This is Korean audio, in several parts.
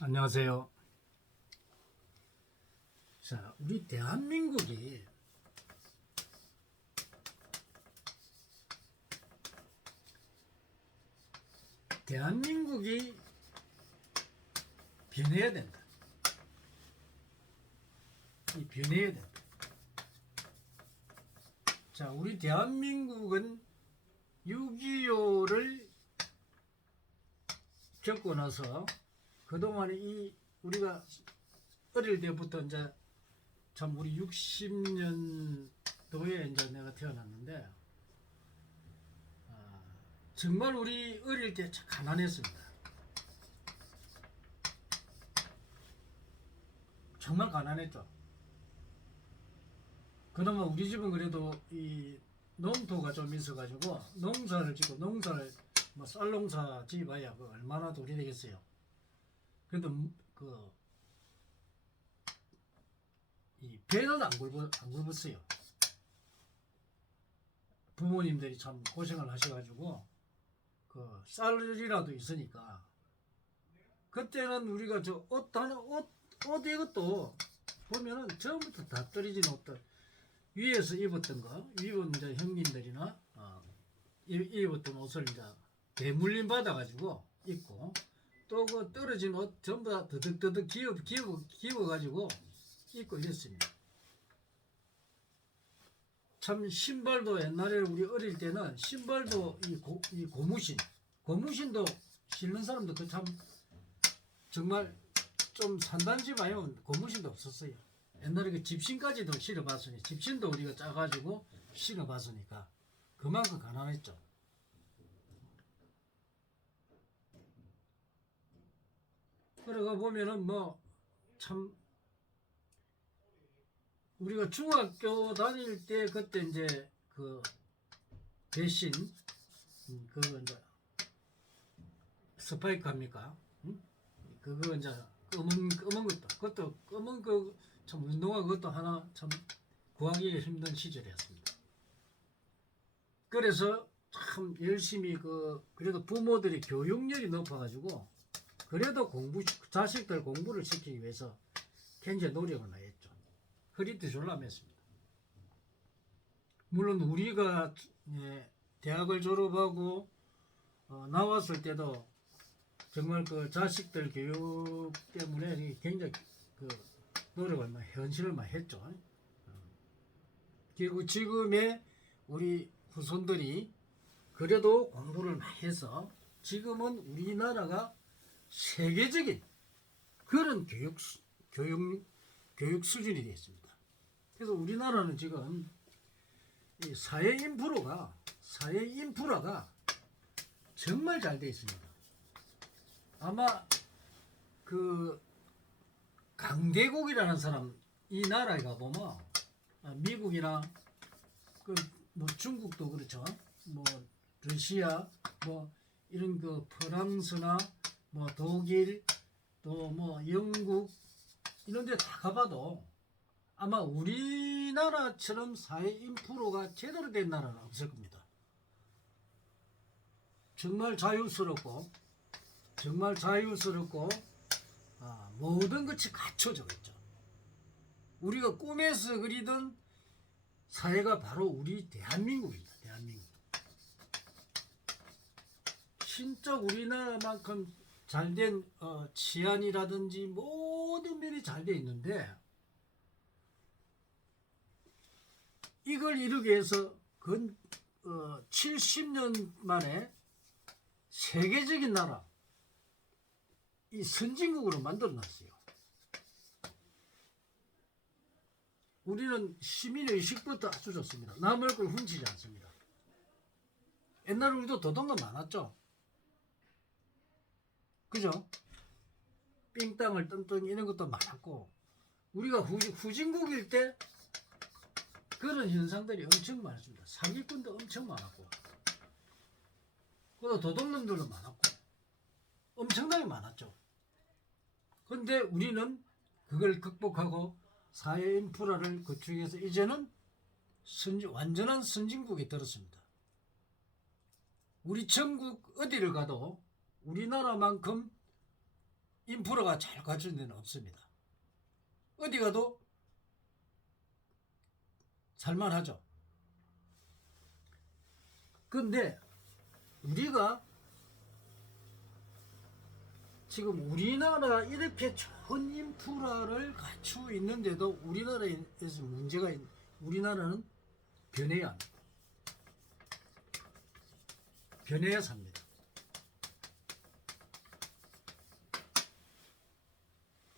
안녕하세요. 자, 우리 대한민국이 변해야 된다. 변해야 된다. 자, 우리 대한민국은 6.25를 겪고 나서 그동안에 우리가 어릴 때부터 이제 참 우리 60년도에 이제 내가 태어났는데 정말 우리 어릴 때 참 가난했습니다. 정말 가난했죠. 그나마 우리 집은 그래도 이 농토가 좀 있어가지고 농사를 짓고 뭐 쌀농사 지어봐야 그 얼마나 돈이 되겠어요. 그래도 이 배는 안 굴었어요. 부모님들이 참 고생을 하셔가지고 그 쌀이라도 있으니까 그때는 우리가 저 옷 이것도 보면은 처음부터 다 떨어진 옷들 위에서 입었던 거 입은 이제 형님들이나 입었던 옷을 이제 대물림 받아가지고 입고 또 그 떨어진 옷 전부 다 더덕더덕 기워가지고 입고 이랬습니다. 참 신발도 옛날에 우리 어릴 때는 신발도 이 고무신도 신는 사람도 그 참 정말 좀 산단집 아니면 고무신도 없었어요. 옛날에 그 집신까지도 실어봤으니 집신도 우리가 짜가지고 실어봤으니까 그만큼 가난했죠. 그러가 보면은 뭐 참 우리가 중학교 다닐 때 그때 이제 그 대신 그거 이제 스파이크 합니까? 그거 이제 검은 그것도 검은 그 참 운동화 그것도 하나 참 구하기 힘든 시절이었습니다. 그래서 참 열심히 그래도 부모들이 교육열이 높아가지고 그래도 자식들 공부를 시키기 위해서 굉장히 노력을 많이 했죠. 허리띠 졸라맸습니다. 물론 우리가 대학을 졸업하고 나왔을 때도 정말 그 자식들 교육 때문에 굉장히 그 노력을 현실을 많이 했죠. 그리고 지금의 우리 후손들이 그래도 공부를 많이 해서 지금은 우리나라가 세계적인 그런 교육 수준이 되어 있습니다. 그래서 우리나라는 지금 이 사회 인프라가 정말 잘 되어 있습니다. 아마 그 강대국이라는 사람 이 나라에 가보면 미국이나 뭐 중국도 그렇죠. 뭐 러시아 뭐 이런 그 프랑스나 뭐 독일 또 뭐 영국 이런 데 다 가봐도 아마 우리나라처럼 사회 인프라가 제대로 된 나라는 없을 겁니다. 정말 자유스럽고 모든 것이 갖춰져 있죠. 우리가 꿈에서 그리던 사회가 바로 우리 대한민국입니다. 대한민국. 진짜 우리나라만큼 잘된 치안이라든지 모든 면이 잘 돼 있는데 이걸 이루기 위해서 70년 만에 세계적인 나라 이 선진국으로 만들어놨어요. 우리는 시민의식부터 아주 좋습니다. 남을 걸 훔치지 않습니다. 옛날에 우리도 도둑놈 많았죠. 그죠? 삥땅을 뜬뜬 이런 것도 많았고 우리가 후진국일 때 그런 현상들이 엄청 많았습니다. 사기꾼도 엄청 많았고 또 도둑놈들도 많았고 엄청나게 많았죠. 그런데 우리는 그걸 극복하고 사회 인프라를 구축해서 이제는 완전한 선진국에 들었습니다. 우리 전국 어디를 가도 우리나라만큼 인프라가 잘 갖춘 데는 없습니다. 어디 가도 살만하죠. 근데 우리가 지금 우리나라 이렇게 좋은 인프라를 갖추고 있는데도 우리나라에서 문제가 우리나라는 변해야 합니다. 변해야 삽니다.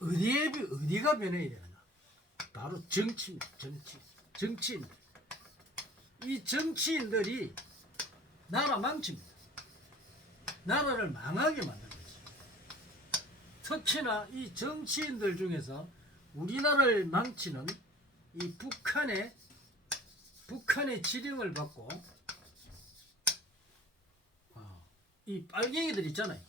어디가 변해야 되나? 바로 정치입니다. 정치인들. 이 정치인들이 나라 망칩니다. 나라를 망하게 만듭니다. 특히나 이 정치인들 중에서 우리나라를 망치는 이 북한의 지령을 받고 이 빨갱이들 있잖아요.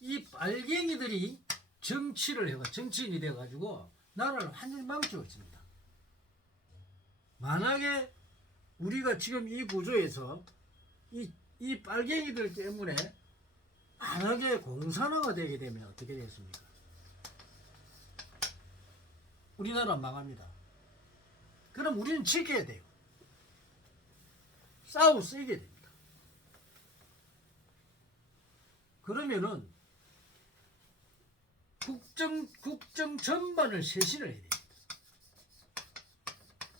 이 빨갱이들이 정치인이 돼가지고 나라를 완전히 망치고 있습니다. 만약에 우리가 지금 이 구조에서 이 빨갱이들 때문에 만약에 공산화가 되게 되면 어떻게 되겠습니까? 우리나라 망합니다. 그럼 우리는 지켜야 돼요. 싸워야 됩니다. 그러면은 국정 전반을 쇄신을 해야 됩니다.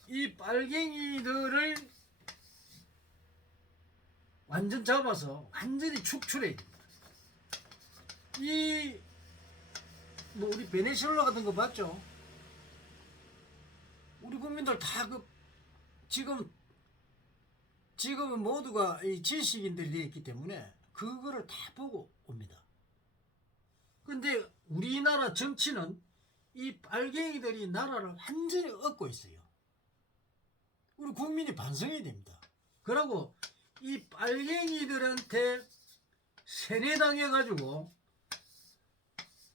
이 빨갱이들을 완전 잡아서 완전히 축출해야 됩니다. 우리 베네수엘라 같은 거 봤죠? 우리 국민들 다 지금은 모두가 이 지식인들이 되어 있기 때문에 그거를 다 보고 옵니다. 근데 우리나라 정치는 이 빨갱이들이 나라를 완전히 얻고 있어요. 우리 국민이 반성해야 됩니다. 그리고 이 빨갱이들한테 세뇌당해가지고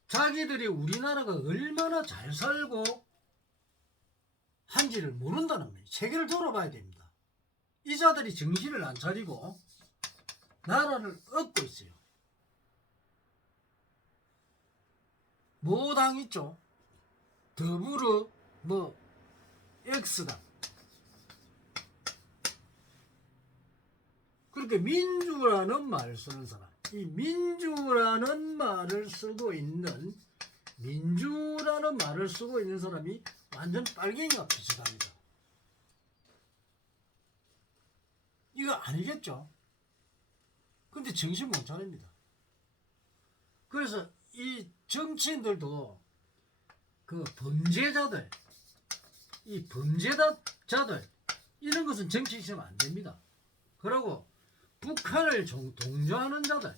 자기들이 우리나라가 얼마나 잘 살고 한지를 모른다는 거예요. 세계를 돌아봐야 됩니다. 이 자들이 정신을 안 차리고 나라를 얻고 있어요. 당 있죠. 더불어 X당. 그렇게 민주라는 말을 쓰는 사람, 이 민주라는 말을 쓰고 있는 사람이 완전 빨갱이와 비슷합니다. 이거 아니겠죠? 근데 정신 못 차립니다. 그래서 이 정치인들도 그 범죄자들 이런 것은 정치 있으면 안 됩니다. 그리고 북한을 동조하는 자들,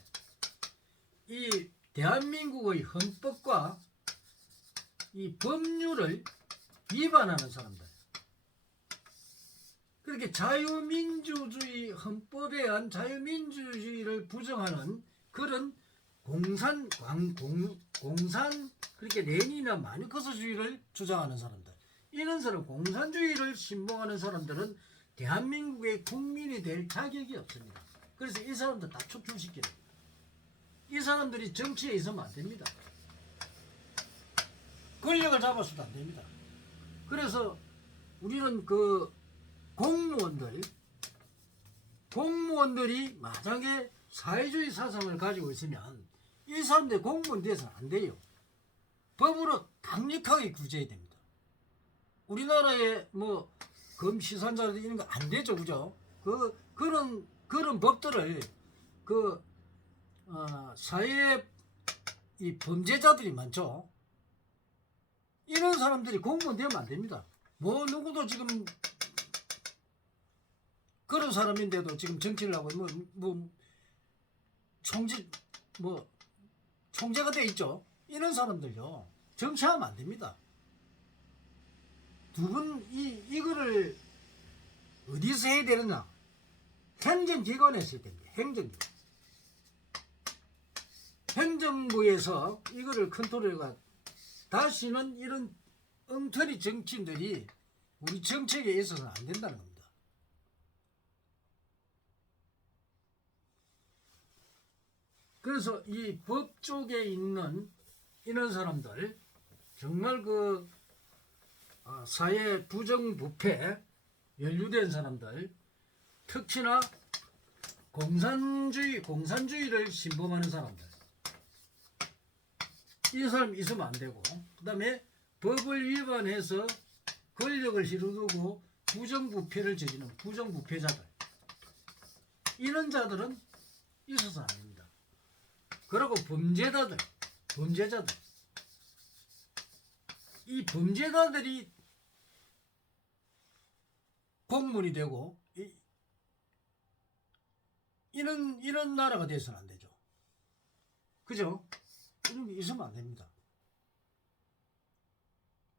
이 대한민국의 헌법과 이 법률을 위반하는 사람들, 그렇게 자유민주주의 헌법에 의한 자유민주주의를 부정하는 그런 공산 그렇게 레닌이나 마르크스주의를 주장하는 사람들, 이런 사람 공산주의를 신봉하는 사람들은 대한민국의 국민이 될 자격이 없습니다. 그래서 이 사람들 다 축출시키는 겁니다. 이 사람들이 정치에 있으면 안 됩니다. 권력을 잡아서도 안 됩니다. 그래서 우리는 그 공무원들이 만약에 사회주의 사상을 가지고 있으면 이 사람들 공무원 돼서는 안 돼요. 법으로 강력하게 규제해야 됩니다. 우리나라에 금시산자들 이런 거 안 되죠, 그죠? 그런 법들을 사회에 이 범죄자들이 많죠. 이런 사람들이 공무원 되면 안 됩니다. 누구도 지금 그런 사람인데도 지금 정치를 하고 총재가 돼 있죠. 이런 사람들요, 정치하면 안 됩니다. 두 분 이거를 어디서 해야 되느냐? 행정기관에서 해야 됩니다. 행정부에서 이거를 컨트롤해가 다시는 이런 엉터리 정치인들이 우리 정책에 있어서는 안 된다는 겁니다. 그래서 이 법 쪽에 있는 이런 사람들 정말 그 사회 부정부패 연루된 사람들, 특히나 공산주의를 신봉하는 사람들, 이 사람 있으면 안 되고, 그 다음에 법을 위반해서 권력을 휘두르고 부정부패를 저지르는 부정부패자들, 이런 자들은 있어서 안 됩니다. 그리고 범죄자들, 이 범죄자들이 공무원이 되고 이런 나라가 돼서는 안 되죠. 그죠? 이런 게 있으면 안 됩니다.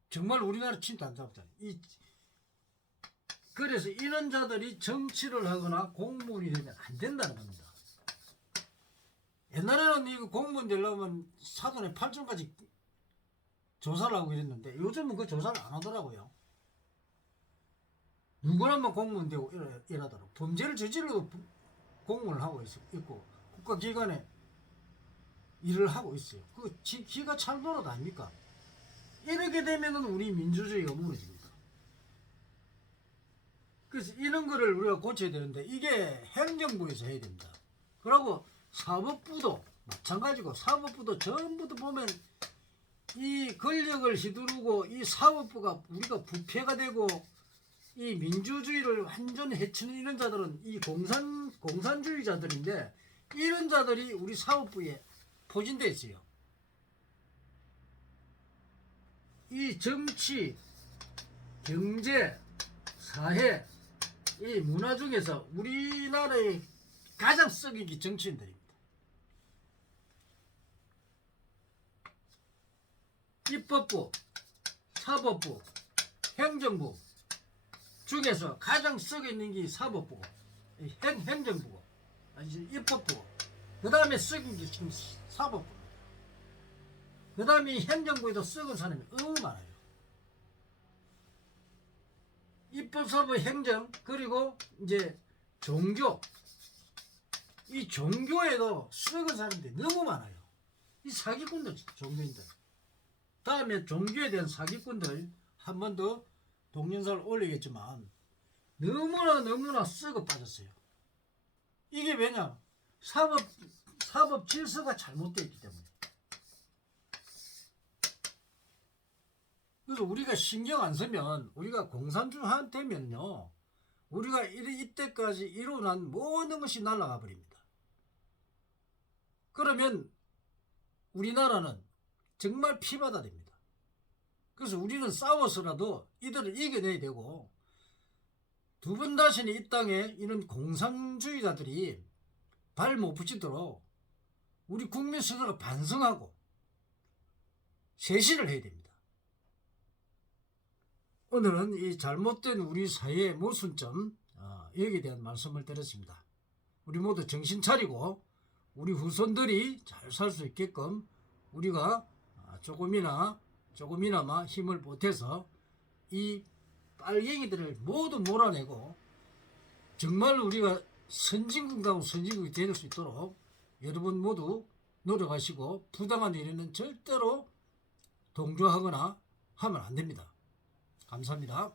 정말 우리나라 침도 안 잡잖아요. 그래서 이런 자들이 정치를 하거나 공무원이 되면 안 된다는 겁니다. 옛날에는 이거 공무원 되려면 사돈의 8점까지 조사를 하고 이랬는데 요즘은 그 조사를 안 하더라고요. 누구나만 공무원 되고 이러더라고. 범죄를 저질러도 공무원을 하고 있고 국가기관에 일을 하고 있어요. 그 기가 찰도록 아닙니까? 이렇게 되면은 우리 민주주의가 무너집니다. 그래서 이런 거를 우리가 고쳐야 되는데 이게 행정부에서 해야 됩니다. 그리고 사법부도 마찬가지고 사법부도 전부 다 보면 이 권력을 휘두르고 이 사법부가 우리가 부패가 되고 이 민주주의를 완전히 해치는 이런 자들은 이 공산주의자들인데 이런 자들이 우리 사법부에 포진되어 있어요. 이 정치, 경제, 사회, 이 문화 중에서 우리나라의 가장 썩이기 정치인들입니다. 입법부, 사법부, 행정부 중에서 가장 썩어 있는 게 사법부고, 행정부고, 입법부고, 그 다음에 썩은 게 지금 사법부. 그 다음에 행정부에도 썩은 사람이 너무 많아요. 입법, 사법, 행정, 그리고 이제 종교. 이 종교에도 썩은 사람들이 너무 많아요. 이 사기꾼들, 종교인들. 다음에 종교에 대한 사기꾼들 한 번 더 동영상을 올리겠지만 너무나 썩어 빠졌어요. 이게 왜냐? 사법 질서가 잘못되어 있기 때문에. 그래서 우리가 신경 안 쓰면, 우리가 공산주의 되면요, 우리가 이때까지 이뤄난 모든 것이 날아가 버립니다. 그러면 우리나라는 정말 피바다 됩니다. 그래서 우리는 싸워서라도 이들을 이겨내야 되고, 두 번 다시는 이 땅에 이런 공산주의자들이 발 못 붙이도록 우리 국민 스스로가 반성하고 쇄신을 해야 됩니다. 오늘은 이 잘못된 우리 사회의 모순점, 여기에 대한 말씀을 드렸습니다. 우리 모두 정신 차리고 우리 후손들이 잘 살 수 있게끔 우리가 조금이나마 힘을 보태서 이 빨갱이들을 모두 몰아내고 정말 우리가 선진국다운 선진국이 될 수 있도록 여러분 모두 노력하시고, 부당한 일에는 절대로 동조하거나 하면 안 됩니다. 감사합니다.